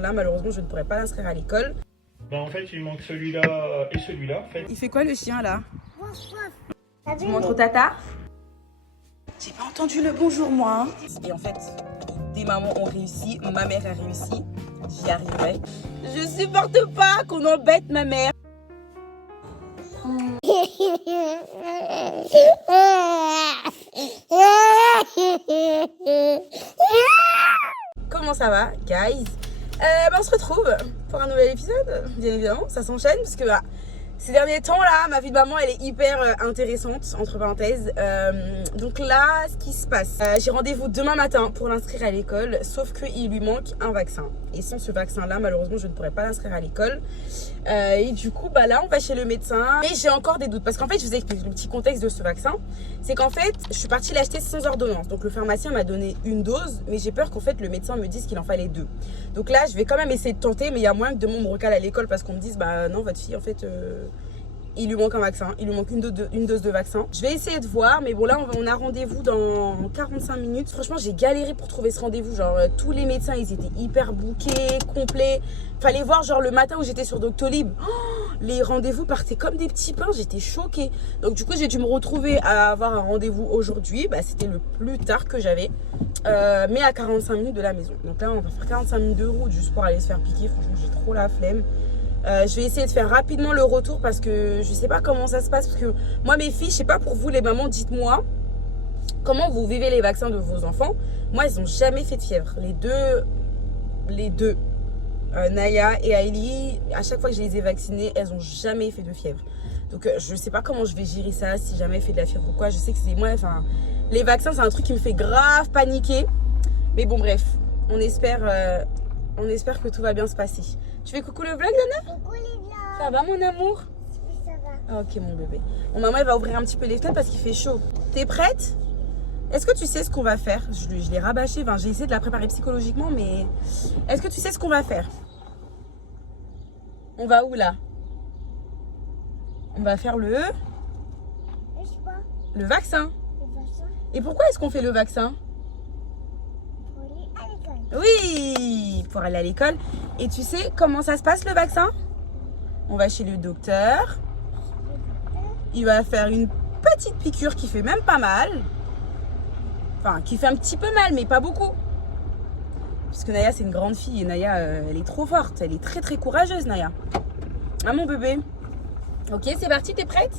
Là, malheureusement, je ne pourrais pas l'inscrire à l'école. En fait, il manque celui-là et celui-là. En fait. Il fait quoi le chien là? Tu montres Tata? J'ai pas entendu le bonjour moi. Et en fait, des mamans ont réussi, ma mère a réussi. J'y arriverai. Je supporte pas qu'on embête ma mère. Comment ça va, guys? On se retrouve pour un nouvel épisode, bien évidemment, ça s'enchaîne parce que ces derniers temps là, ma vie de maman elle est hyper intéressante, entre parenthèses. Donc là, ce qui se passe, j'ai rendez-vous demain matin pour l'inscrire à l'école, sauf qu'il lui manque un vaccin. Et sans ce vaccin là, malheureusement, je ne pourrais pas l'inscrire à l'école. Et du coup, là, on va chez le médecin. Mais j'ai encore des doutes parce qu'en fait, je vous explique le petit contexte de ce vaccin. C'est qu'en fait, je suis partie l'acheter sans ordonnance. Donc le pharmacien m'a donné une dose, mais j'ai peur qu'en fait, le médecin me dise qu'il en fallait 2. Donc là, je vais quand même essayer de tenter, mais il y a moyen que demain on me recale à l'école parce qu'on me dise, non, votre fille, en fait, il lui manque un vaccin, il lui manque une dose de vaccin. Je vais essayer de voir, mais bon là on a rendez-vous dans 45 minutes. Franchement j'ai galéré pour trouver ce rendez-vous, genre tous les médecins ils étaient hyper bookés, complets. Fallait voir genre le matin où j'étais sur Doctolib, les rendez-vous partaient comme des petits pains, j'étais choquée. Donc du coup j'ai dû me retrouver à avoir un rendez-vous aujourd'hui, c'était le plus tard que j'avais, mais à 45 minutes de la maison. Donc là on va faire 45 minutes de route juste pour aller se faire piquer, franchement j'ai trop la flemme. Je vais essayer de faire rapidement le retour parce que je sais pas comment ça se passe. Parce que moi, mes filles, je sais pas pour vous les mamans, dites-moi comment vous vivez les vaccins de vos enfants. Moi, elles n'ont jamais fait de fièvre. Les deux, Naya et Ailey, à chaque fois que je les ai vaccinées, elles n'ont jamais fait de fièvre. Donc, je sais pas comment je vais gérer ça, si jamais elle fait de la fièvre ou quoi. Je sais que c'est moi, les vaccins, c'est un truc qui me fait grave paniquer. Mais bon, bref, on espère que tout va bien se passer. Tu fais coucou le vlog, Nana? Coucou les vlogs. Ça va, mon amour? Oui, ça va. Ok, mon bébé. Mon maman, elle va ouvrir un petit peu les fenêtres parce qu'il fait chaud. T'es prête? Est-ce que tu sais ce qu'on va faire? Je l'ai rabâché, j'ai essayé de la préparer psychologiquement, mais... Est-ce que tu sais ce qu'on va faire? On va où, là? On va faire le vaccin. Le vaccin. Et pourquoi est-ce qu'on fait le vaccin? Pour aller à l'école. Oui, pour aller à l'école. Et tu sais comment ça se passe le vaccin? On va chez le docteur. Il va faire une petite piqûre qui fait même pas mal. Enfin, qui fait un petit peu mal, mais pas beaucoup. Parce que Naya, c'est une grande fille. Et Naya, elle est trop forte. Elle est très très courageuse, Naya. Ah, mon bébé. Ok, c'est parti, t'es prête?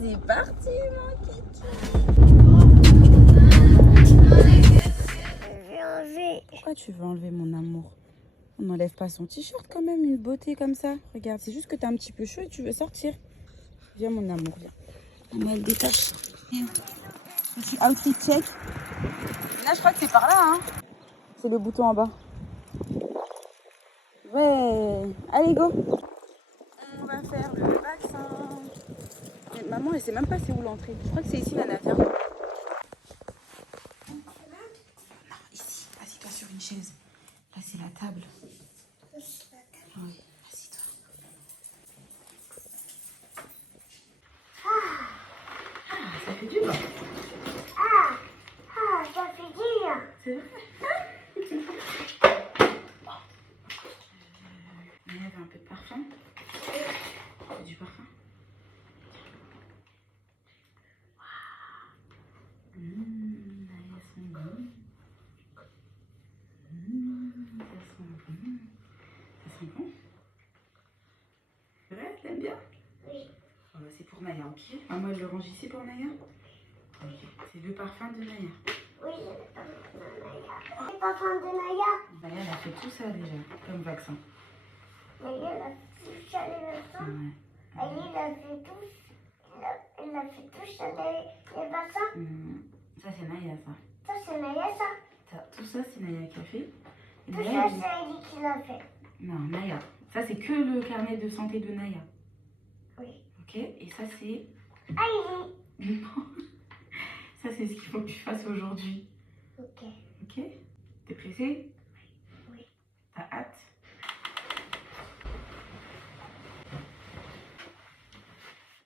C'est parti, mon kiki. Pourquoi tu veux enlever mon amour? On n'enlève pas son t-shirt quand même, une beauté comme ça. Regarde, c'est juste que t'es un petit peu chaud et tu veux sortir. Viens mon amour, viens. On va le détache. Je suis outfit check. Là, je crois que c'est par là, hein. C'est le bouton en bas. Ouais. Allez, go. On va faire le vaccin. Mais maman, elle sait même pas c'est où l'entrée. Je crois que c'est ici, Nana. Viens. Assis-toi sur une chaise. Là, c'est la table. Oui, assis-toi. Ça fait du bien. Ça fait dur. C'est vrai. Il y avait un peu de parfum. C'est du parfum. Elles sont bonnes. Ça sent bon. C'est vrai, t'aimes bien? Oui. C'est pour Naya, ok? Maman, elle le range ici pour Naya? Ok. C'est le parfum de Naya. Oui, le parfum de Naya. Naya, elle a fait tout ça déjà, comme vaccin. Naya, elle a tout ça, les vaccins. Ouais. Elle a fait tout. Il a fait tout ça, les vaccins. Ça, c'est Naya, ça. Ça, c'est Naya, ça. Tout ça, c'est Naya qui a fait. Et Tout Naya, ça, c'est elle qui l'a fait. Non, Naya. Ça, c'est que le carnet de santé de Naya. Oui. Ok? Et ça, c'est... Allez. Non. Ça, c'est ce qu'il faut que tu fasses aujourd'hui. Ok. Ok? T'es pressée? Oui. T'as hâte?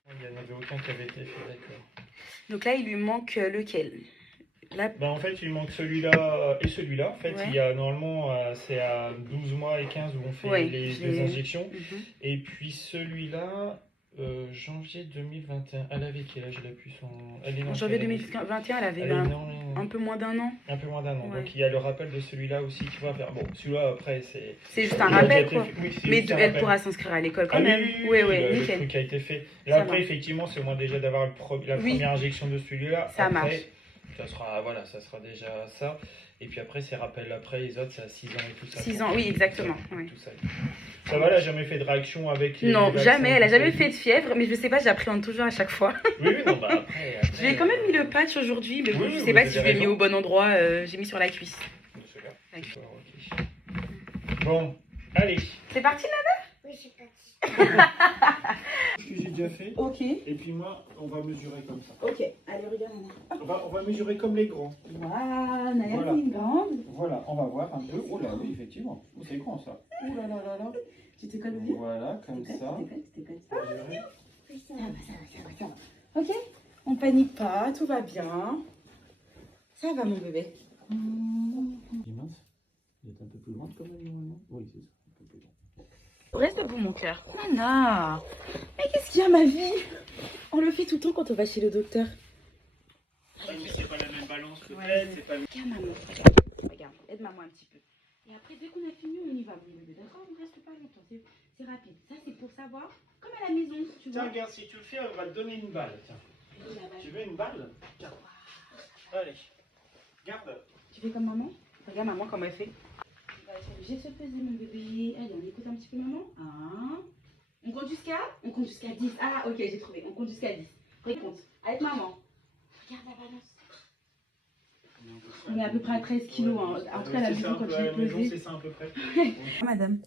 Il n'y en avait aucun qui avait été fait, d'accord. Donc là, il lui manque lequel? Là... Bah en fait, il manque celui-là et celui-là. En fait, Ouais. il y a normalement, c'est à 12 mois et 15 où on fait Ouais, les j'ai- deux injections. Mhm. Et puis celui-là, janvier 2021. Elle avait quel âge? Elle a pu son... Elle est En dans janvier quelle année? 2021, elle avait Elle est un peu moins d'un an. un peu moins d'un an. Ouais. Donc il y a le rappel de celui-là aussi, tu vois. Bon, celui-là après, c'est... C'est juste un il a déjà rappel, été quoi. fait. Oui, c'est Mais juste un elle rappel. pourra s'inscrire à l'école quand Ah oui, même. oui, Oui, le nickel. truc a été fait. Ça Là, après, marche. effectivement, c'est au moins déjà d'avoir la Oui. première injection de celui-là. Ça Après, marche. ça sera, voilà, ça sera déjà ça. Et puis après, ces rappels après, les autres, c'est à 6 ans et tout ça. 6 ans, oui, exactement. Ouais. Tout ça. Ça va, elle a jamais fait de réaction avec les Non, vaccins, jamais. Elle a tout ça jamais et fait de fièvre, mais je sais pas, j'appréhende toujours à chaque fois. tout. Oui, oui, non, bah après. Je lui ai quand même mis le patch aujourd'hui, mais bon, Oui, je oui, sais vous pas si je avez l'ai mis raison. au bon endroit. J'ai mis sur la cuisse. Celui-là. Ouais. D'accord, ok. Bon, allez. C'est parti là? Oui, j'ai pas dit. Ce que j'ai déjà fait. Ok. Et puis moi, on va mesurer comme ça. Ok. Allez, regarde, Nana. On va mesurer comme les grands. Waouh, Naya, Voilà. c'est une grande. Voilà, on va voir un peu. Oh là, oui, effectivement. Oh, c'est grand ça. Oh là là là là. Tu te colles bien? Voilà, comme ça. Oui, ça va. Ça va. Ok. On panique pas, tout va bien. Ça va, mon bébé. Mince. Vous êtes un peu plus grande quand même, normalement. Oui, c'est ça. Un peu plus grande. Reste debout, mon cœur. Nana. Mais qu'est-ce qu'il y a, ma vie? On le fait tout le temps quand on va chez le docteur. Ah, mais c'est pas la même balance peut-être, Ouais. c'est pas le... Regarde, maman. Regarde, aide maman un petit peu. Et après, dès qu'on a fini, on y va, mon bébé. D'accord? On reste pas longtemps. C'est rapide. Ça, c'est pour savoir. Comme à la maison, tu Tiens, vois. regarde, si tu le fais, on va te donner une balle. Tiens. Et la balle. Tu veux une balle? Tiens. Allez. Garde. Tu fais comme maman? Regarde maman comment elle fait. On va être obligé de se peser, mon bébé. Allez, on écoute un petit peu maman. 1. On compte jusqu'à 10. Ah, ok, j'ai trouvé. On compte jusqu'à 10. Recompte. Avec maman. Regarde la balance. On est à peu près à 13 kilos. Hein. En tout cas, à la maison, quand je l'ai pesé. C'est ça à peu près. Madame,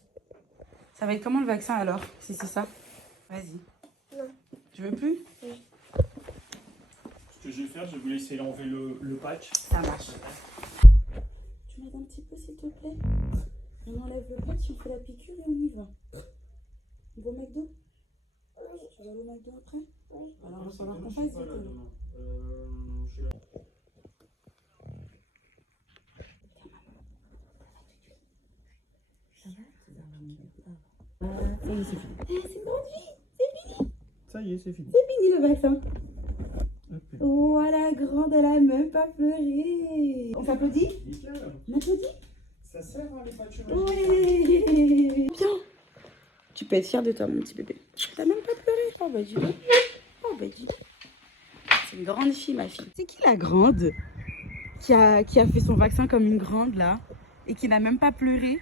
ça va être comment le vaccin alors? Si c'est ça. Vas-y. Non. Tu veux plus? Ce que je vais faire, je vais vous laisser enlever le patch. Ça marche. Tu m'aides un petit peu, s'il te plaît? On enlève le patch, on fait la piqûre et on y va. On va au McDo? Tu vas aller au McDo après? Alors, on va falloir qu'on fasse vite. Ça y est, c'est fini. C'est une grande vie. Ça y est, c'est fini. C'est fini le vaccin. Voilà, grande, elle a même pas pleuré. On s'applaudit? On applaudit? Ça sert hein, les patchs. Ouais. Bien. Tu peux être fière de toi, mon petit bébé. T'as même pas pleuré. Oh bah dis donc. Oh bah dis donc. C'est une grande fille, ma fille. C'est qui la grande qui a fait son vaccin comme une grande là et qui n'a même pas pleuré?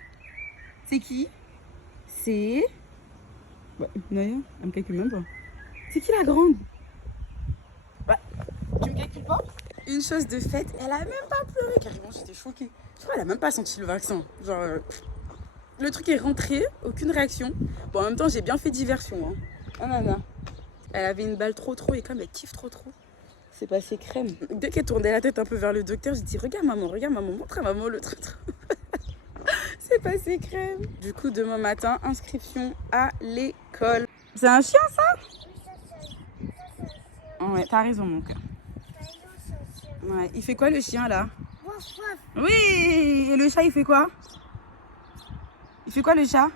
C'est qui? C'est... Ouais, Naya, elle me calcule même pas. C'est qui la grande? Bah, tu me calcules pas? Une chose de fait, elle a même pas pleuré. Carrément, j'étais choquée. Je crois qu'elle a même pas senti le vaccin. Genre, le truc est rentré, aucune réaction. Bon, en même temps, j'ai bien fait diversion. Hein. Ah, nana. Elle avait une balle trop et comme elle kiffe trop. C'est passé crème. Dès qu'elle tournait la tête un peu vers le docteur, j'ai dit regarde maman, montre à maman le truc. C'est passé crème. Du coup, demain matin, inscription à l'école. C'est un chien, ça? Ouais, t'as raison, mon cœur. Ouais, il fait quoi le chien là? Oui, et le chat il fait quoi? Il fait quoi le chat?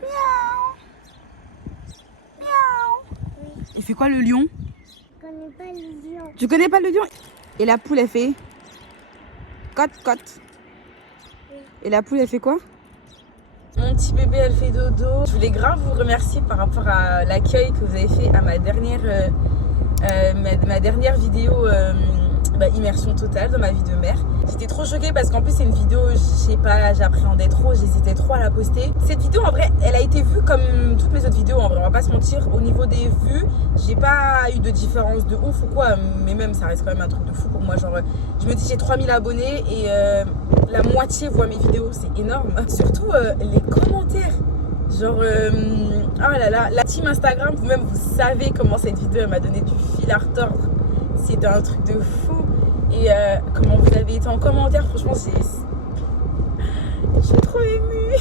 Miaou. Miaou. Il fait quoi le lion? Je connais pas le lion. Tu connais pas le lion? Et la poule elle fait? Cote. Et la poule elle fait quoi? Mon petit bébé elle fait dodo. Je voulais grave vous remercier par rapport à l'accueil que vous avez fait à ma dernière vidéo immersion totale dans ma vie de mère. J'étais trop choquée parce qu'en plus c'est une vidéo, je sais pas, j'appréhendais trop, j'hésitais trop à la poster. Cette vidéo en vrai, elle a été vue comme toutes mes autres vidéos en vrai, on va pas se mentir. Au niveau des vues, j'ai pas eu de différence de ouf ou quoi, mais même ça reste quand même un truc de fou pour moi. Genre, je me dis j'ai 3000 abonnés et la moitié voit mes vidéos, c'est énorme. Surtout les commentaires. Genre, oh là là, la team Instagram, vous-même vous savez comment cette vidéo elle m'a donné du fil à retordre. C'était un truc de fou. Et comment vous avez été en commentaire, franchement, j'ai trop émue.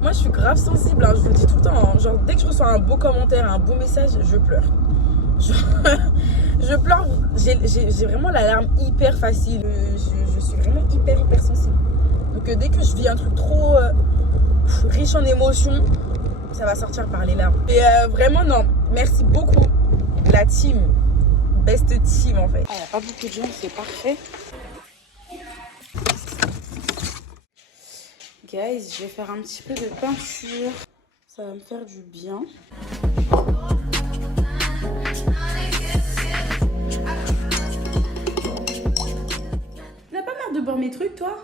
Moi, je suis grave sensible, hein, je vous le dis tout le temps. Hein. Genre, dès que je reçois un beau commentaire, un beau message, je pleure. Genre, Je pleure, j'ai vraiment la larme hyper facile. Je suis vraiment hyper sensible. Donc dès que je vis un truc trop riche en émotions, ça va sortir par les larmes. Et vraiment non, merci beaucoup la team. Best team en fait. Il n'y a pas beaucoup de gens, c'est parfait. Guys, je vais faire un petit peu de peinture. Ça va me faire du bien. T'as pas marre de boire mes trucs, toi?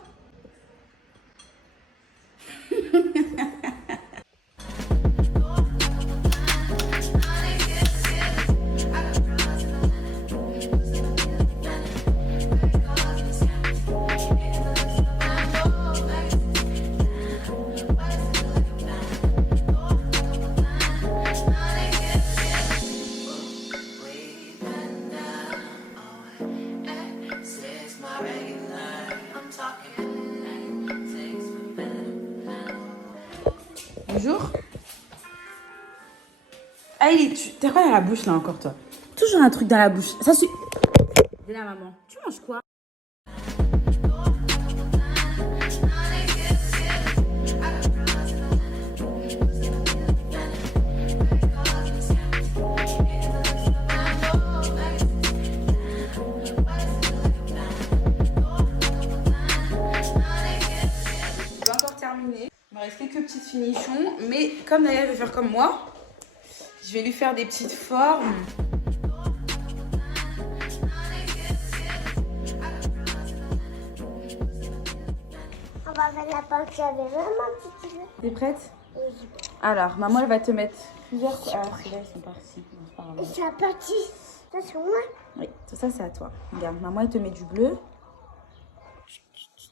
Bonjour. Allez, t'as quoi dans la bouche là encore toi? Toujours un truc dans la bouche. Ça suffit. Viens là maman. Tu manges quoi? Je vais encore terminer. Il me reste quelques petites finitions, mais comme Naya veut faire comme moi, je vais lui faire des petites formes. On va faire la peinture avec maman si tu veux. T'es prête? Oui. Alors, maman, elle va te mettre plusieurs... Ah, ceux-là, ils sont partis. Non, c'est pas grave. Et c'est la partie. Ça, c'est moi. Oui, tout ça, c'est à toi. Regarde, maman, elle te met du bleu.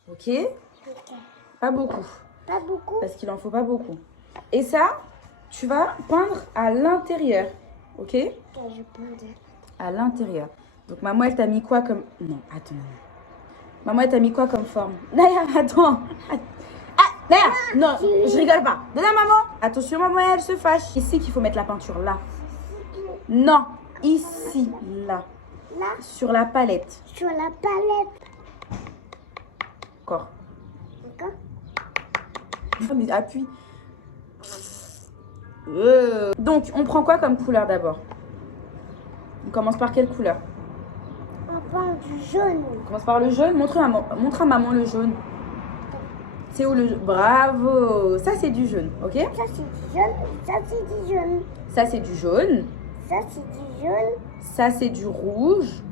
Ok? Ok. Pas beaucoup. Pas beaucoup. Parce qu'il en faut pas beaucoup. Et ça, tu vas peindre à l'intérieur. Ok? Ok, je prends. À l'intérieur. Donc, maman, elle t'a mis quoi comme... Non, attends. Maman, elle t'a mis quoi comme forme? Naya, attends. Ah, Naya, non, je rigole pas. Donne à maman. Attention, maman, elle se fâche. Ici qu'il faut mettre la peinture, là. Non, ici, là. Là, Sur la palette. sur la palette. Encore. D'accord? Ah, mais appuie. Donc, on prend quoi comme couleur d'abord? On commence par quelle couleur? On prend du jaune. On commence par le jaune. Montre à maman le jaune. C'est où le jaune? Bravo. Ça, c'est du jaune, ok? Ça, c'est du jaune. Ça, c'est du jaune. Ça, c'est du jaune. Ça, c'est du jaune. Ça, c'est du rouge.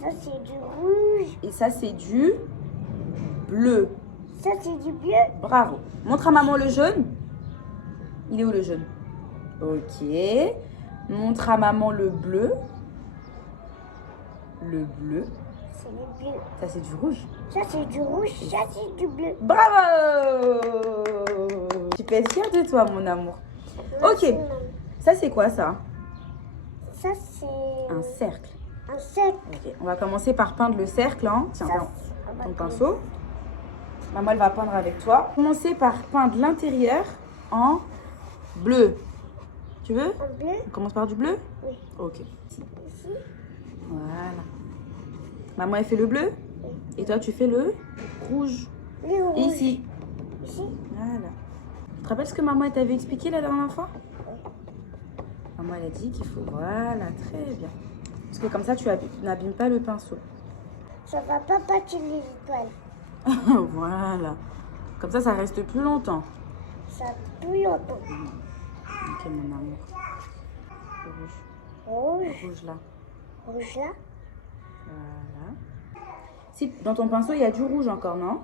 Ça, c'est du rouge. Et ça, c'est du bleu. Ça, c'est du bleu. Bravo. Montre à maman le jaune. Il est où le jaune? Ok. Montre à maman le bleu. Le bleu. C'est du bleu. Ça, c'est du rouge. Ça, c'est du rouge. Ça, c'est du bleu. Bravo! Tu peux être fière de toi, mon amour. Ok. Merci, maman. Ça, c'est quoi, ça? Ça, c'est Un cercle. un cercle. Ok. On va commencer par peindre le cercle. Hein. Tiens, Ça, prends on va ton prendre. pinceau. Maman, elle va peindre avec toi. Commencer par peindre l'intérieur en bleu. Tu veux? En bleu. On commence par du bleu? Oui. Ok. Ici. Voilà. Maman, elle fait le bleu. Et toi, tu fais le rouge. Le rouge. Ici. Ici. Voilà. Tu te rappelles ce que maman elle t'avait expliqué la dernière fois? Maman, elle a dit qu'il faut... Voilà, très bien. Parce que comme ça, tu n'abîmes pas le pinceau. Ça va pas pâtir les étoiles. Voilà. Comme ça reste plus longtemps. Ça plus longtemps. Ok, mon amour. Le rouge. Rouge. Le rouge là. Rouge là. Voilà. Si dans ton pinceau, il y a du rouge encore, non?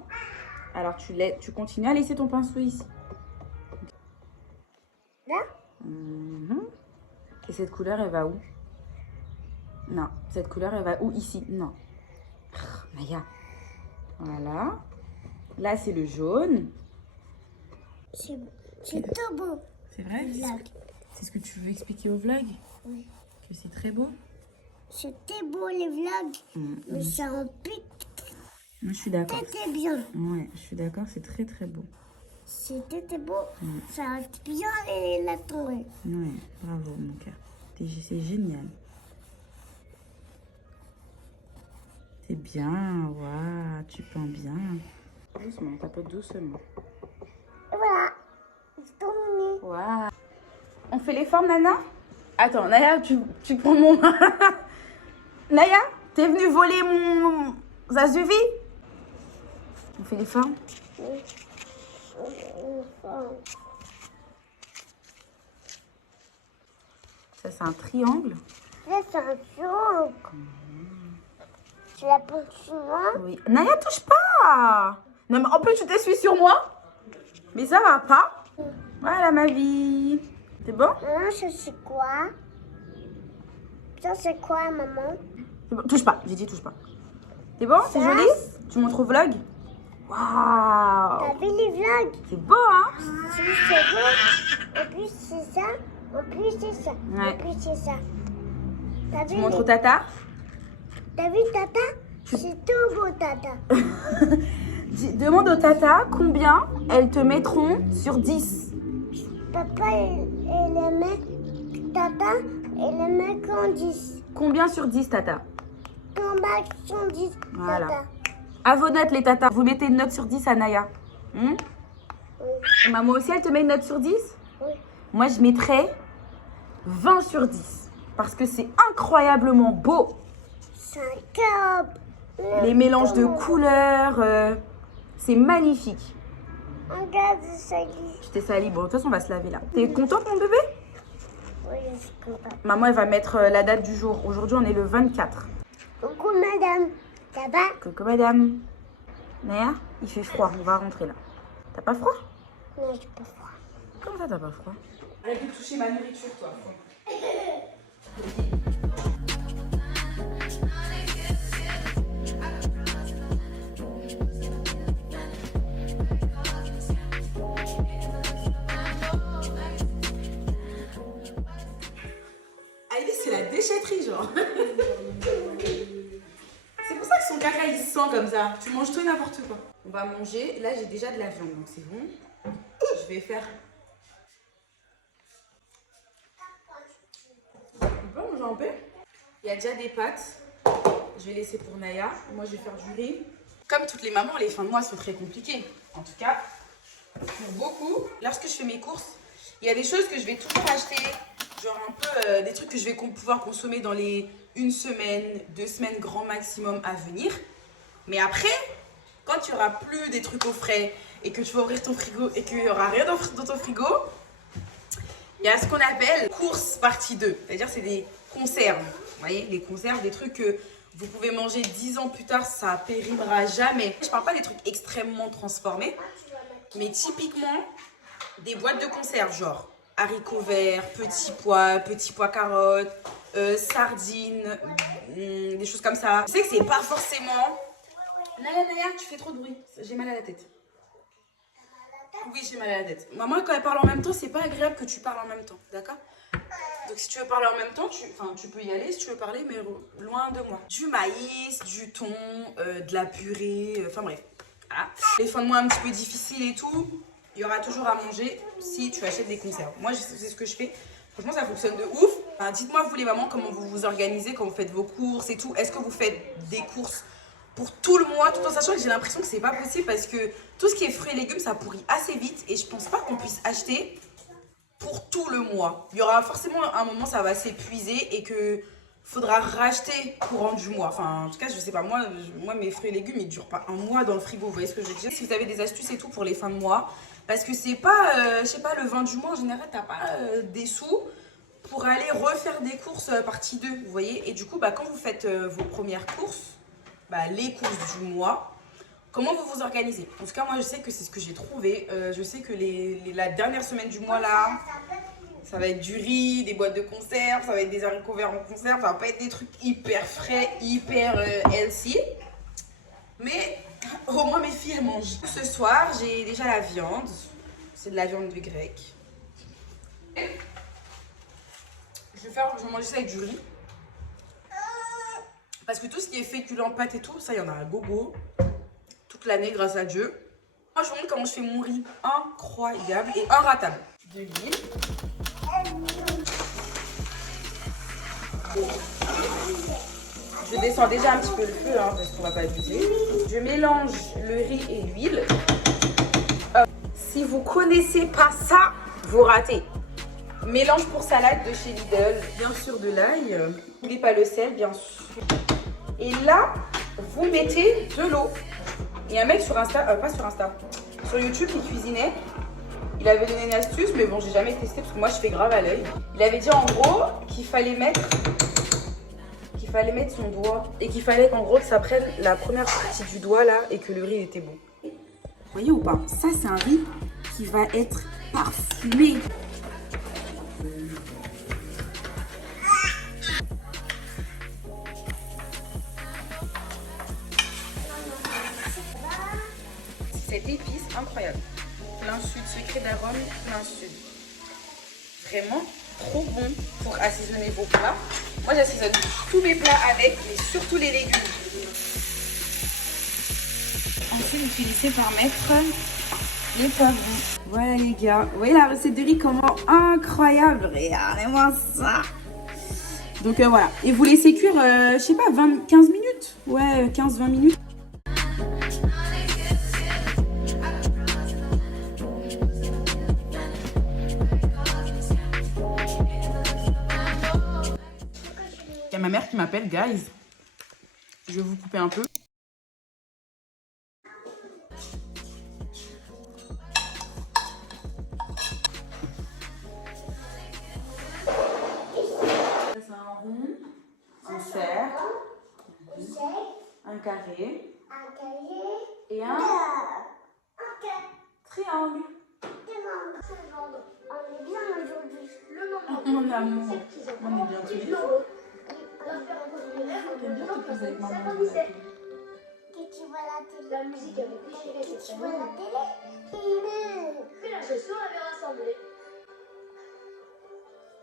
Alors, tu continues à laisser ton pinceau ici. Là. Mhm. Et cette couleur, elle va où? Non. Cette couleur, elle va où? Ici. Non. Maya. Voilà. Là, c'est le jaune. C'est tout beau. C'est vrai? Vlog. C'est ce que tu veux expliquer au vlog? Oui. Que c'est très beau? C'était beau les vlogs. Mais ça en pique. Moi, je suis d'accord. C'était bien. Ouais, je suis d'accord, c'est très très beau. C'était beau. Ça a bien la tournée. Ouais, bravo mon cœur. C'est génial. Bien, waouh, tu peins bien. Doucement, tapote doucement. Et voilà. C'est terminé. Waouh. On fait les formes, Nana? Attends, Naya, tu prends mon... Naya, t'es venue voler mon... Ça suffit? On fait les formes? Ça, c'est un triangle. Là, c'est un triangle. C'est la ponctuation. Oui. Naya, touche pas! Non, mais en plus, tu t'essuies sur moi? Mais ça va pas? Voilà, ma vie. C'est bon? Maman, ça c'est quoi? Ça c'est quoi, maman? C'est bon. Touche pas. J'ai dit touche pas. C'est bon? C'est Ça? joli? Tu montres au vlog? Waouh! T'as vu les vlogs? C'est beau, hein? Si, c'est beau. En plus, c'est ça. En plus, c'est ça. Ouais. En plus, c'est ça. T'as Tu vu, montres au tata? t'as vu Tata? C'est tout beau, Tata. Demande au tata combien elles te mettront sur 10. Papa, il aimait Tata, il aimait qu'on dise. Combien sur 10, tata? Combien qu'on dise, Voilà. Tata? À vos notes, les tatas. Vous mettez une note sur 10 à Naya. Oui. Maman aussi, elle te met une note sur 10? Oui. Moi, je mettrais 20 sur 10. Parce que c'est incroyablement beau. C'est un cap. Les mélanges de couleurs, c'est magnifique. Regarde, ça y est. Je t'ai sali. Bon, de toute façon, on va se laver là. T'es contente, mon bébé? Oui, je suis contente. Maman, elle va mettre la date du jour. Aujourd'hui, on est le 24. Coucou, madame. Ça va? Coucou, madame. Naya, il fait froid. On va rentrer là. T'as pas froid? Non, j'ai pas froid. Comment ça, t'as pas froid? Arrête de toucher ma nourriture, toi. Alice, c'est la déchetterie, genre. C'est pour ça que son caca, il sent comme ça. Tu manges tout et n'importe quoi. On va manger. Là, j'ai déjà de la viande, donc c'est bon. Je vais faire... On peut manger un peu? Il y a déjà des pâtes. Je vais laisser pour Naya. Moi, je vais faire du riz. Comme toutes les mamans, les fins de mois sont très compliquées. En tout cas, pour beaucoup, lorsque je fais mes courses, il y a des choses que je vais toujours acheter. Genre un peu des trucs que je vais pouvoir consommer dans les 1 semaine, 2 semaines grand maximum à venir. Mais après, quand il n'y aura plus des trucs au frais et que tu vas ouvrir ton frigo et qu'il n'y aura rien dans ton frigo, il y a ce qu'on appelle course partie 2. C'est-à-dire c'est des conserves. Vous voyez, les conserves, des trucs que vous pouvez manger 10 ans plus tard, ça périmera jamais. Je parle pas des trucs extrêmement transformés, mais typiquement des boîtes de conserve, genre haricots verts, petits pois carottes, sardines, des choses comme ça. Je sais que c'est pas forcément... Naya, tu fais trop de bruit, j'ai mal à la tête. Oui, j'ai mal à la tête. Maman, quand elle parle en même temps, c'est pas agréable que tu parles en même temps, d'accord? Donc si tu veux parler en même temps, tu peux y aller si tu veux parler, mais loin de moi. Du maïs, du thon, de la purée, enfin bref. Voilà. Les fins de mois un petit peu difficiles et tout, il y aura toujours à manger si tu achètes des conserves. Moi, c'est ce que je fais. Franchement, ça fonctionne de ouf. Enfin, dites-moi, vous les mamans, comment vous vous organisez quand vous faites vos courses et tout. Est-ce que vous faites des courses pour tout le mois, tout en sachant que j'ai l'impression que c'est pas possible parce que tout ce qui est fruits et légumes, ça pourrit assez vite et je pense pas qu'on puisse acheter pour tout le mois. Il y aura forcément un moment, ça va s'épuiser et que faudra racheter courant du mois. Enfin, en tout cas, je sais pas, moi mes fruits et légumes, ils durent pas un mois dans le frigo. Vous voyez ce que je veux dire? Si vous avez des astuces et tout pour les fins de mois, parce que c'est pas, je sais pas, le 20 du mois, en général, t'as pas des sous pour aller refaire des courses partie 2, vous voyez? Et du coup, quand vous faites vos premières courses, les courses du mois, comment vous vous organisez? En tout cas, moi, je sais que c'est ce que j'ai trouvé. Je sais que la dernière semaine du mois, là, ça va être du riz, des boîtes de conserve, ça va être des haricots verts en conserve, ça va pas être des trucs hyper frais, hyper healthy. Mais au moins, mes filles, elles mangent. Ce soir, j'ai déjà la viande. C'est de la viande de grec. Je vais manger ça avec du riz. Parce que tout ce qui est féculent, pâtes et tout, ça, il y en a à gogo. Toute l'année, grâce à Dieu. Moi, je vous montre comment je fais mon riz incroyable et inratable. De l'huile. Je descends déjà un petit peu le feu hein, parce qu'on va pas abuser. Je mélange le riz et l'huile. Si vous connaissez pas ça, vous ratez. Mélange pour salade de chez Lidl. Bien sûr de l'ail. N'oubliez pas le sel, bien sûr. Et là, vous mettez de l'eau. Il y a un mec sur Insta, pas sur Insta, sur YouTube qui cuisinait. Il avait donné une astuce, mais bon, j'ai jamais testé parce que moi je fais grave à l'œil. Il avait dit en gros qu'il fallait mettre son doigt et qu'il fallait qu'en gros que ça prenne la première partie du doigt là et que le riz était bon. Vous voyez ou pas? Ça c'est un riz qui va être parfumé. Cette épice incroyable. Plein sud, secret d'arôme, plein sud. Vraiment trop bon pour assaisonner vos plats. Moi j'assaisonne tous mes plats avec, mais surtout les légumes. Ensuite vous finissez par mettre les poivrons. Voilà les gars, vous voyez la recette de riz comment incroyable. Regardez-moi ça. Donc voilà, et vous laissez cuire, je sais pas, 15 minutes. Ouais, 15-20 minutes. Il y a ma mère qui m'appelle, guys. Je vais vous couper un peu. C'est un rond, un cercle, un carré et un triangle. On est bien aujourd'hui. Le moment. Mon amour, on est bien tous les jours. J'aime bien te poser avec maman. Que tu vois la télé. La musique avec que tu vois la télé. Que la chanson avait rassemblé.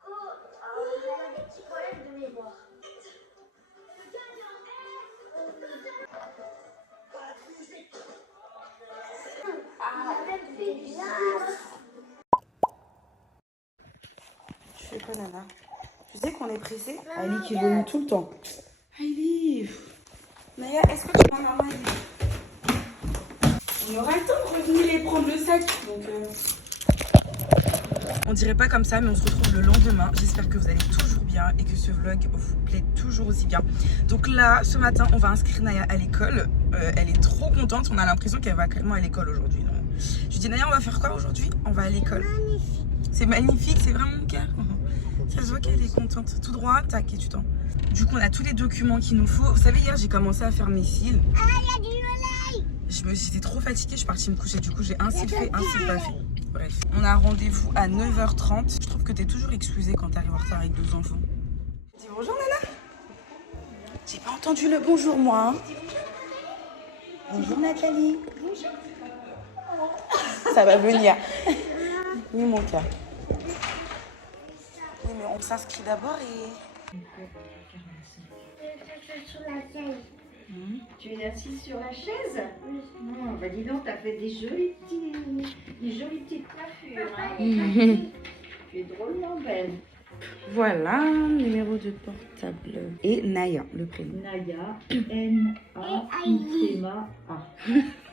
Oh, on a des petits problèmes de mémoire. Je fais quoi, Nana? Tu sais qu'on est pressé? Ali qui vomit tout le temps. Ali, Naya, est-ce que tu vas maman? On aura le temps de revenir et prendre le sac. Donc, on dirait pas comme ça, mais on se retrouve le lendemain. J'espère que vous allez toujours bien et que ce vlog vous plaît toujours aussi bien. Donc là, ce matin, on va inscrire Naya à l'école. Elle est trop contente. On a l'impression qu'elle va carrément à l'école aujourd'hui. Je lui dis, Naya, on va faire quoi aujourd'hui? On va à l'école. C'est magnifique, c'est vraiment mon cœur. Ça se voit qu'elle est contente. Tout droit, tac, et tu t'en. Du coup, on a tous les documents qu'il nous faut. Vous savez, hier, j'ai commencé à faire mes cils. Ah, il y a du soleil. J'étais trop fatiguée, je suis partie me coucher. Du coup, j'ai un cil fait, un cil pas fait. Bref, on a rendez-vous à 9h30. Je trouve que t'es toujours excusée quand t'arrives en retard avec 2 enfants. Dis bonjour, Nana. J'ai pas entendu le bonjour, moi. Hein. Bonjour, Nathalie. Bonjour. Ça va venir. Oui, mon cœur. Oui, mais on s'inscrit d'abord et... Sur la chaise. Tu es assise sur la chaise? Non, bah dis donc, t'as fait des jolies petites coiffures. Hein. Tu es drôlement belle. Voilà, numéro de portable. Et Naya, le prénom. Naya, N-A-I-T-M-A-A.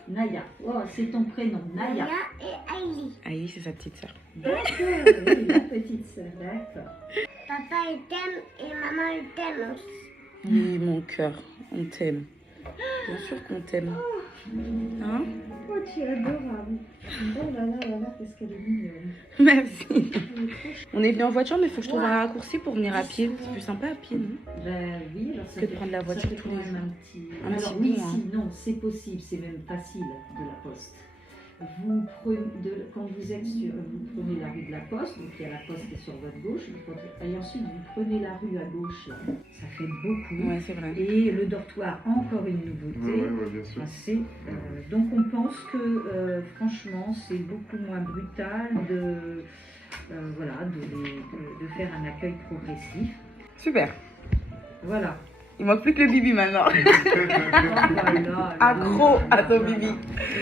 Naya, oh, c'est ton prénom, Naya. Naya et Aïli. Aïe, c'est sa petite sœur. D'accord, oui, la petite sœur, d'accord. Papa il t'aime et maman il t'aime aussi. Oui, mon cœur, on t'aime. Bien sûr qu'on t'aime. Hein? Oh, tu es adorable. Oh là là là là, qu'est-ce qu'elle est mignonne. Merci. On est venu en voiture, mais il faut que je trouve un raccourci pour venir à pied. C'est plus sympa à pied, non? Ben oui, alors ça Que de prendre la voiture tous les jours. Un petit oui, bout, hein. si, non, c'est possible, c'est même facile de la poste. Vous prenez, quand vous êtes sur, vous prenez la rue de la Poste, donc il y a la Poste qui est sur votre gauche, et ensuite vous prenez la rue à gauche, ça fait beaucoup. Ouais, c'est vrai. Et le dortoir, encore une nouveauté. Ouais, bien sûr. Donc on pense que franchement c'est beaucoup moins brutal voilà, de faire un accueil progressif. Super. Voilà. Il manque plus que le bibi maintenant. Voilà, Accro à ton bibi.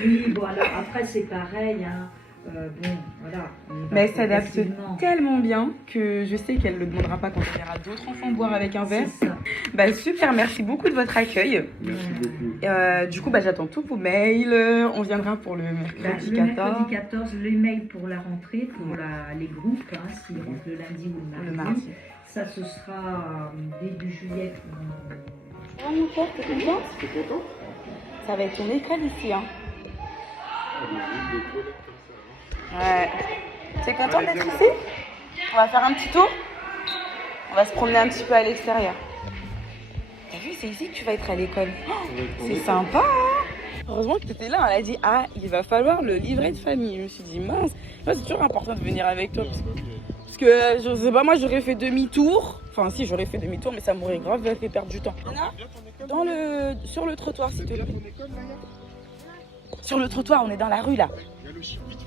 Oui, bon alors après c'est pareil, hein. bon, voilà. on y va Mais elle s'adapte progressivement. tellement bien que je sais qu'elle ne le demandera pas quand elle verra d'autres enfants boire avec un verre. C'est ça. Bah super, merci beaucoup de votre accueil. Merci beaucoup. Du coup, bah, j'attends tous vos mails. On viendra pour le Bah, mercredi le 14. mercredi 14, les mails pour la rentrée, pour les groupes, s'ils rentrent le lundi ou Le le mardi. mardi. Ça, ce sera début juillet. Oh mon père, t'es contente? T'es content? Ça va être ton école ici, hein. Ah, mais oui, des toilettes comme ça, hein. Ouais. T'es contente d'être ici? On va faire un petit tour. On va se promener un petit peu à l'extérieur. T'as vu, c'est ici que tu vas être à l'école. Oh, c'est sympa, hein? Heureusement que t'étais là. Elle a dit, ah, il va falloir le livret de famille. Je me suis dit, mince. Moi, c'est toujours important de venir avec toi. Parce que, je sais pas, moi, j'aurais fait demi-tour. Enfin, si, j'aurais fait demi-tour, mais ça m'aurait grave fait perdre du temps. Sur le trottoir, s'il te plaît. Sur le trottoir, on est dans la rue, là.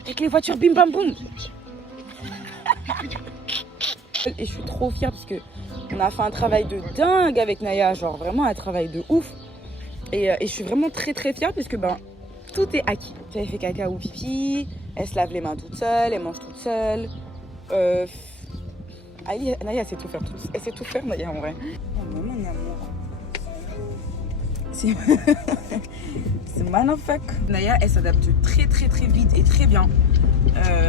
Avec les voitures, bim, bam, boum. Et je suis trop fière parce que on a fait un travail de dingue avec Naya, genre vraiment un travail de ouf. Et je suis vraiment très très fière parce que tout est acquis. J'avais fait caca ou pipi, elle se lave les mains toute seule, elle mange toute seule. Naya sait tout faire, elle sait tout faire Naya en vrai. Oh maman, mon amour. C'est magnifique. Naya, elle s'adapte très très très vite et très bien.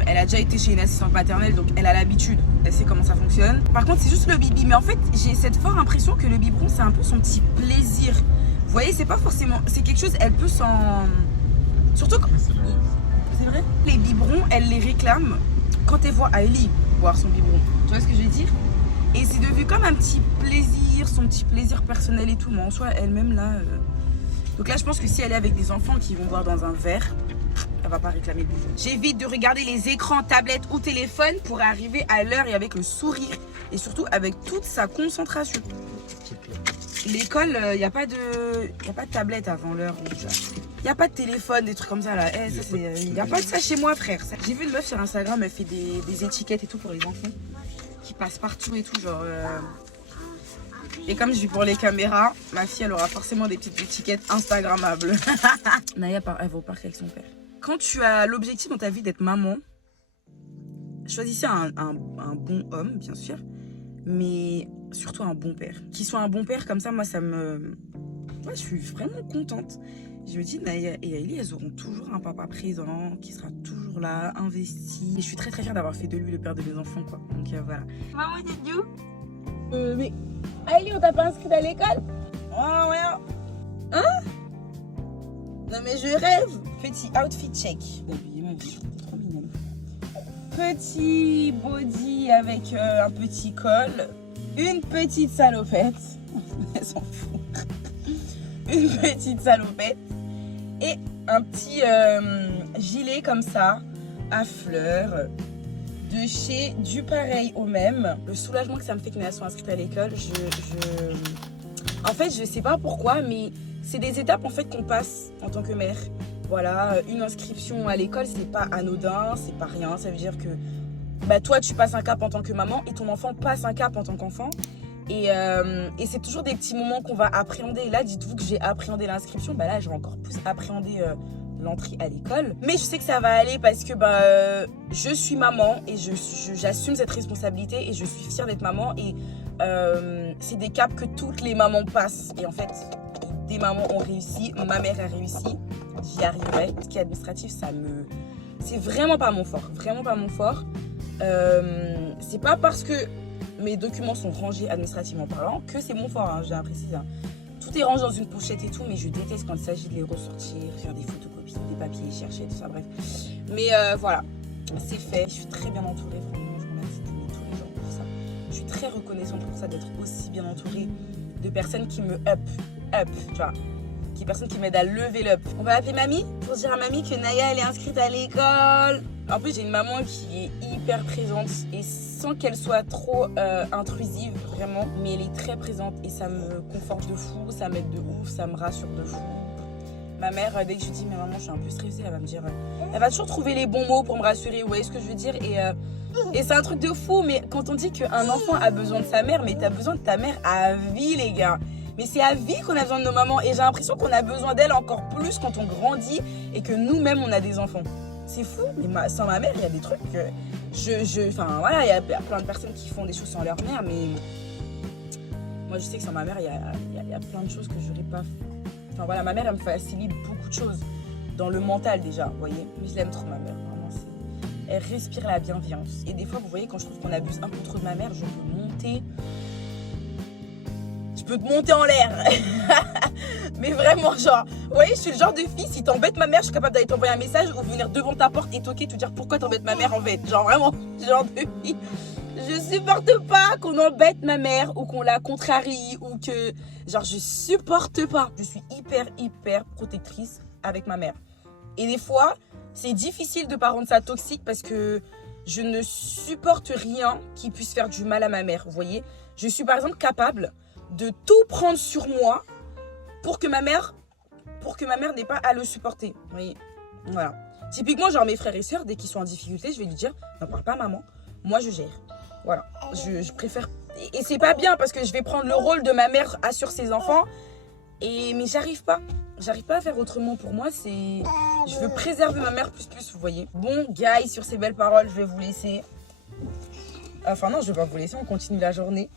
Elle a déjà été chez une assistante maternelle, donc elle a l'habitude, elle sait comment ça fonctionne. Par contre, c'est juste le bibi. Mais en fait, j'ai cette forte impression que le biberon, c'est un peu son petit plaisir. Vous voyez, c'est pas forcément... C'est quelque chose, elle peut s'en... Surtout quand... C'est vrai. Les biberons, elle les réclame quand elle voit Ailey boire son biberon. Tu vois ce que je veux dire? Et c'est devenu comme un petit plaisir, son petit plaisir personnel et tout. Mais en soi, elle-même, là... Donc là, je pense que si elle est avec des enfants qui vont boire dans un verre, elle va pas réclamer le biberon. J'évite de regarder les écrans, tablettes ou téléphone pour arriver à l'heure et avec le sourire. Et surtout avec toute sa concentration. L'école, il n'y a pas de tablette avant l'heure. Il n'y a pas de téléphone, des trucs comme ça là. Il n'y a pas de ça chez moi, frère. J'ai vu une meuf sur Instagram, elle fait des étiquettes et tout pour les enfants. Qui passent partout et tout, genre... Et comme je vis pour les caméras, ma fille, elle aura forcément des petites étiquettes Instagrammables. Naya, elle va au parc avec son père. Quand tu as l'objectif dans ta vie d'être maman, choisissez un bon homme, bien sûr, mais surtout un bon père. Qu'il soit un bon père, comme ça, moi, ça me... Ouais, je suis vraiment contente. Je me dis, Naya et Ailey, elles auront toujours un papa présent, qui sera toujours là, investi. Et je suis très très fière d'avoir fait de lui le père de mes enfants, quoi. Donc voilà. Maman, c'est Dieu. Mais Ailey, on t'a pas inscrit à l'école? Oh, ouais. Hein? Non mais je rêve. Petit outfit check. T'es trop mignonne. Petit body avec un petit col. Une petite salopette. Elle s'en fout. Une petite salopette. Et un petit gilet comme ça, à fleurs. De chez Du Pareil au Même. Le soulagement que ça me fait que Naya soit inscrite à l'école, en fait, je sais pas pourquoi, mais c'est des étapes en fait qu'on passe en tant que mère. Voilà, une inscription à l'école, c'est pas anodin, c'est pas rien. Ça veut dire que toi, tu passes un cap en tant que maman et ton enfant passe un cap en tant qu'enfant. Et c'est toujours des petits moments qu'on va appréhender. Et là, dites-vous que j'ai appréhendé l'inscription. Là, je vais encore plus appréhender l'entrée à l'école. Mais je sais que ça va aller parce que je suis maman et j'assume cette responsabilité et je suis fière d'être maman. Et c'est des caps que toutes les mamans passent. Et en fait, des mamans ont réussi. Ma mère a réussi. J'y arriverai. Ce qui est administratif, c'est vraiment pas mon fort. Vraiment pas mon fort. C'est pas parce que mes documents sont rangés administrativement parlant que c'est mon fort, hein, j'ai apprécié ça. Tout est rangé dans une pochette et tout, mais je déteste quand il s'agit de les ressortir, faire des photocopies, des papiers, chercher, tout ça, bref. Mais voilà, c'est fait. Je suis très bien entourée, vraiment, je remercie tous les gens pour ça. Je suis très reconnaissante pour ça, d'être aussi bien entourée de personnes qui me up, tu vois. Des personnes qui m'aident à lever l'up. On va appeler mamie pour dire à mamie que Naya elle est inscrite à l'école. En plus j'ai une maman qui est hyper présente et sans qu'elle soit trop intrusive vraiment, mais elle est très présente et ça me conforte de fou, ça m'aide de ouf, ça me rassure de fou. Ma mère, dès que je dis mais maman je suis un peu stressée, elle va me dire, elle va toujours trouver les bons mots pour me rassurer, vous voyez ce que je veux dire, et c'est un truc de fou. Mais quand on dit qu'un enfant a besoin de sa mère, mais t'as besoin de ta mère à vie les gars. Mais c'est à vie qu'on a besoin de nos mamans et j'ai l'impression qu'on a besoin d'elles encore plus quand on grandit et que nous-mêmes on a des enfants. C'est fou, mais sans ma mère, il y a des trucs que enfin voilà, il y a plein de personnes qui font des choses sans leur mère, mais moi je sais que sans ma mère, il y a plein de choses que j'aurais pas fait. Enfin voilà, ma mère, elle me facilite beaucoup de choses dans le mental déjà, vous voyez. Mais je l'aime trop, ma mère, vraiment. Elle respire la bienveillance. Et des fois, vous voyez, quand je trouve qu'on abuse un peu trop de ma mère, je peux monter. Je peux te monter en l'air. Mais vraiment, genre, vous voyez, je suis le genre de fille, si t'embêtes ma mère, je suis capable d'aller t'envoyer un message ou venir devant ta porte et toquer, te dire pourquoi t'embêtes ma mère en fait. Genre vraiment, ce genre de fille. Je supporte pas qu'on embête ma mère ou qu'on la contrarie ou que... Genre, je supporte pas. Je suis hyper protectrice avec ma mère. Et des fois, c'est difficile de pas rendre ça toxique parce que je ne supporte rien qui puisse faire du mal à ma mère, vous voyez. Je suis par exemple capable de tout prendre sur moi pour que ma mère n'ait pas à le supporter, vous voyez. Voilà. Typiquement, genre mes frères et sœurs, dès qu'ils sont en difficulté, je vais lui dire, n'en parle pas maman, moi je gère. Voilà, je préfère... Et c'est pas bien parce que je vais prendre le rôle de ma mère sur ses enfants. Mais j'arrive pas à faire autrement pour moi. Je veux préserver ma mère plus, vous voyez. Bon, guys, sur ces belles paroles, je vais vous laisser. Enfin non, je vais pas vous laisser, on continue la journée.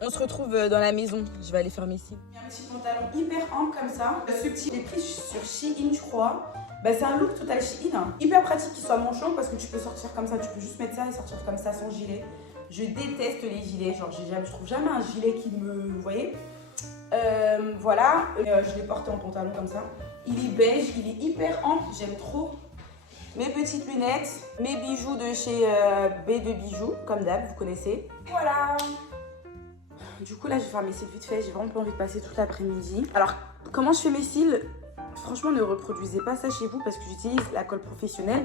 On se retrouve dans la maison, je vais aller faire mes cils. Il y a un petit pantalon hyper ample comme ça. Ce petit, il est pris sur Shein, je crois. Bah, c'est un look total Shein, hein. Hyper pratique qu'il soit manchon parce que tu peux sortir comme ça, tu peux juste mettre ça et sortir comme ça sans gilet. Je déteste les gilets, genre je trouve jamais un gilet qui me... Vous voyez. Voilà, je l'ai porté en pantalon comme ça. Il est beige, il est hyper ample, j'aime trop. Mes petites lunettes, mes bijoux de chez B2 Bijoux, comme d'hab, vous connaissez. Voilà. Du coup là je vais faire mes cils vite fait, j'ai vraiment pas envie de passer toute l'après-midi. Alors comment je fais mes cils? Franchement ne reproduisez pas ça chez vous parce que j'utilise la colle professionnelle.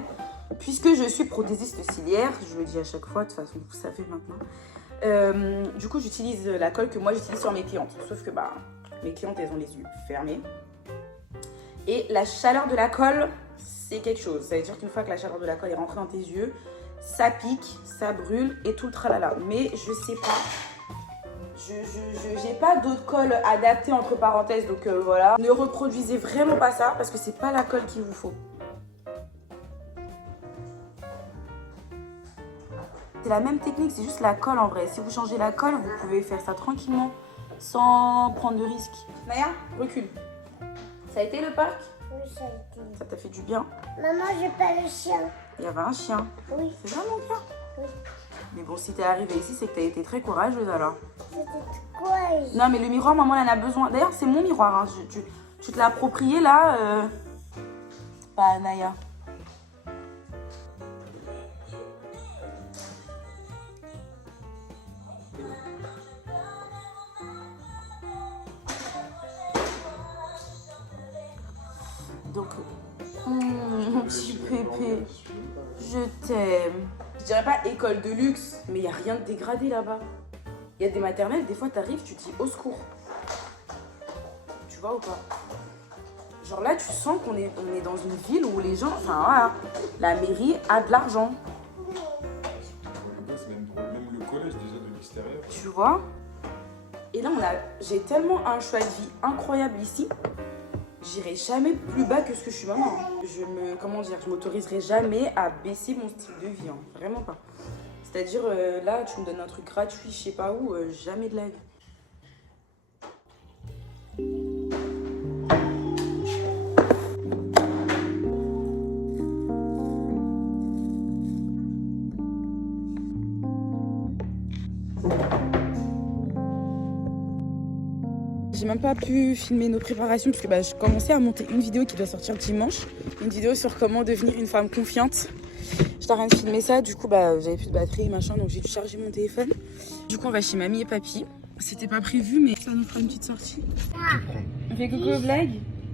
Puisque je suis prothésiste ciliaire, je le dis à chaque fois, de toute façon vous savez maintenant. Du coup j'utilise la colle que moi j'utilise sur mes clientes. Sauf que bah, mes clientes elles ont les yeux fermés. Et la chaleur de la colle c'est quelque chose. Ça veut dire qu'une fois que la chaleur de la colle est rentrée dans tes yeux, ça pique, ça brûle et tout le tralala. Mais je sais pas. J'ai pas d'autre colle adaptée entre parenthèses, donc voilà. Ne reproduisez vraiment pas ça parce que c'est pas la colle qu'il vous faut. C'est la même technique, c'est juste la colle en vrai. Si vous changez la colle, vous pouvez faire ça tranquillement sans prendre de risques. Naya, recule. Ça a été le parc? Oui, ça a été. Ça t'a fait du bien? Maman, j'ai pas le chien. Il y avait un chien. Oui. C'est vraiment bien. Oui. Mais bon, si t'es arrivée ici, c'est que t'as été très courageuse alors. C'était quoi? Non, mais le miroir, maman, elle en a besoin. D'ailleurs, c'est mon miroir. Hein. Tu te l'as approprié là. Bah, Naya. Donc, mon petit pépé, je t'aime. Je dirais pas école de luxe, mais il n'y a rien de dégradé là-bas. Il y a des maternelles, des fois t'arrives, tu te dis au secours. Tu vois ou pas? Genre là, tu sens qu'on est dans une ville où les gens, enfin voilà, la mairie a de l'argent. C'est même le collège déjà de l'extérieur. Tu vois? Et là, j'ai tellement un choix de vie incroyable ici. J'irai jamais plus bas que ce que je suis maintenant. Je m'autoriserai jamais à baisser mon style de vie, hein. Vraiment pas. C'est-à-dire, là, tu me donnes un truc gratuit, je sais pas où, jamais de la vie. J'ai même pas pu filmer nos préparations parce que je commençais à monter une vidéo qui doit sortir dimanche. Une vidéo sur comment devenir une femme confiante. J'étais en train de filmer ça, du coup j'avais plus de batterie machin, donc j'ai dû charger mon téléphone. Du coup on va chez mamie et papy. C'était pas prévu mais ça nous fera une petite sortie. On fait coucou au vlog.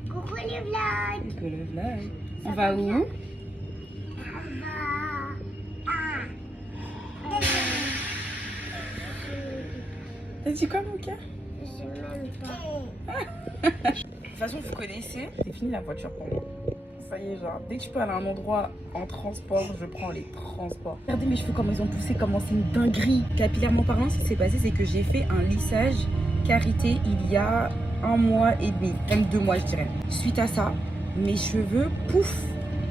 Coucou les vlogs. Coucou le vlog. On va où? T'as dit quoi mon cœur? Je sais même pas. De toute façon vous connaissez, c'est fini la voiture pour moi. Ça y est, genre, dès que je peux aller à un endroit en transport, je prends les transports. Regardez mes cheveux comme ils ont poussé, comment c'est une dinguerie. Capillairement parlant, ce qui s'est passé, c'est que j'ai fait un lissage karité il y a 1 mois et demi, même 2 mois je dirais. Suite à ça, mes cheveux, pouf,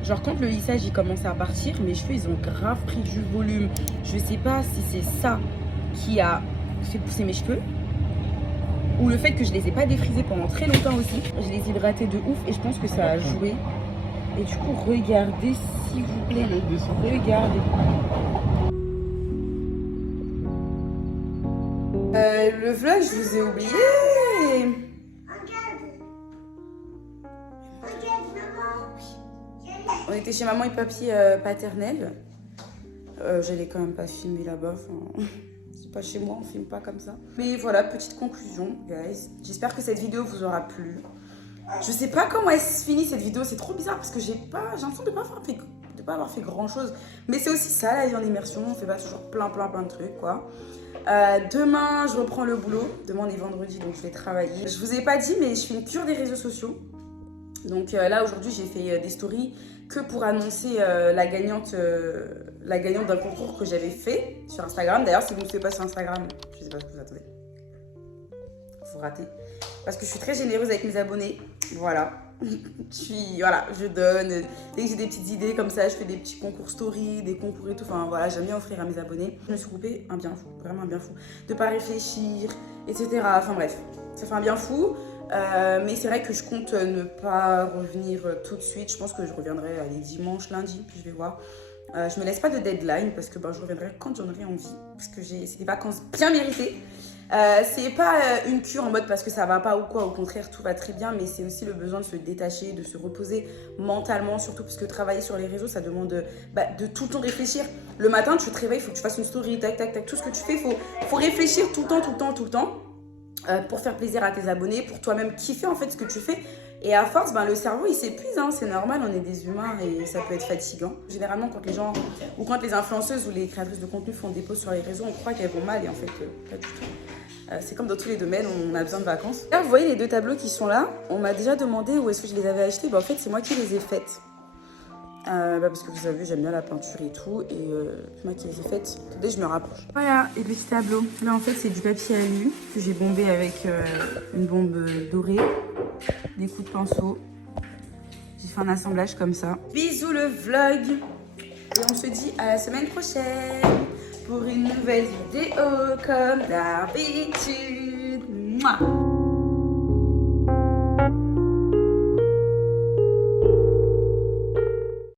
Genre quand le lissage il commence à partir, mes cheveux ils ont grave pris du volume. Je sais pas si c'est ça qui a fait pousser mes cheveux ou le fait que je les ai pas défrisés pendant très longtemps aussi. Je les hydratais de ouf et je pense que ça a joué. Et du coup regardez s'il vous plaît, regardez. Le vlog je vous ai oublié. On était chez maman et papy paternelle. J'allais quand même pas filmer là-bas. Enfin, c'est pas chez moi, on filme pas comme ça. Mais voilà, petite conclusion, guys. J'espère que cette vidéo vous aura plu. Je sais pas comment elle se finit cette vidéo. C'est trop bizarre parce que j'ai l'impression de pas avoir fait grand chose. Mais c'est aussi ça, la vie en immersion. On fait pas toujours plein de trucs, quoi. Demain, je reprends le boulot. Demain, on est vendredi, donc je vais travailler. Je vous ai pas dit, mais je fais une cure des réseaux sociaux. Donc là, aujourd'hui, j'ai fait des stories que pour annoncer la gagnante d'un concours que j'avais fait sur Instagram. D'ailleurs, si vous ne me suivez pas sur Instagram, je sais pas ce que vous attendez. Vous ratez. Parce que je suis très généreuse avec mes abonnés. Voilà. Je donne. Dès que j'ai des petites idées comme ça, je fais des petits concours story, des concours et tout. Enfin voilà, j'aime bien offrir à mes abonnés. Je me suis coupée un bien fou, vraiment un bien fou. De pas réfléchir, etc. Enfin bref, ça fait un bien fou. Mais c'est vrai que je compte ne pas revenir tout de suite. Je pense que je reviendrai dimanche, lundi, puis je vais voir. Je me laisse pas de deadline parce que je reviendrai quand j'en aurai envie. Parce que c'est des vacances bien méritées. C'est pas une cure en mode parce que ça va pas ou quoi, au contraire tout va très bien, mais c'est aussi le besoin de se détacher, de se reposer mentalement, surtout parce que travailler sur les réseaux ça demande de tout le temps réfléchir. Le matin tu te réveilles, il faut que tu fasses une story, tac, tout ce que tu fais, faut réfléchir tout le temps. Pour faire plaisir à tes abonnés, pour toi-même kiffer en fait ce que tu fais. Et à force, le cerveau il s'épuise, hein, c'est normal, on est des humains et ça peut être fatigant. Généralement quand les gens, ou quand les influenceuses ou les créatrices de contenu font des posts sur les réseaux, on croit qu'elles vont mal et en fait pas du tout. C'est comme dans tous les domaines, on a besoin de vacances. Là vous voyez les deux tableaux qui sont là, on m'a déjà demandé où est-ce que je les avais achetés. En fait c'est moi qui les ai faites. Parce que vous savez, j'aime bien la peinture et tout, et c'est moi qui les ai faites. Attendez, je me rapproche. Voilà, les petits tableaux. Là, en fait, c'est du papier alu que j'ai bombé avec une bombe dorée, des coups de pinceau. J'ai fait un assemblage comme ça. Bisous le vlog, et on se dit à la semaine prochaine pour une nouvelle vidéo comme d'habitude. Mouah.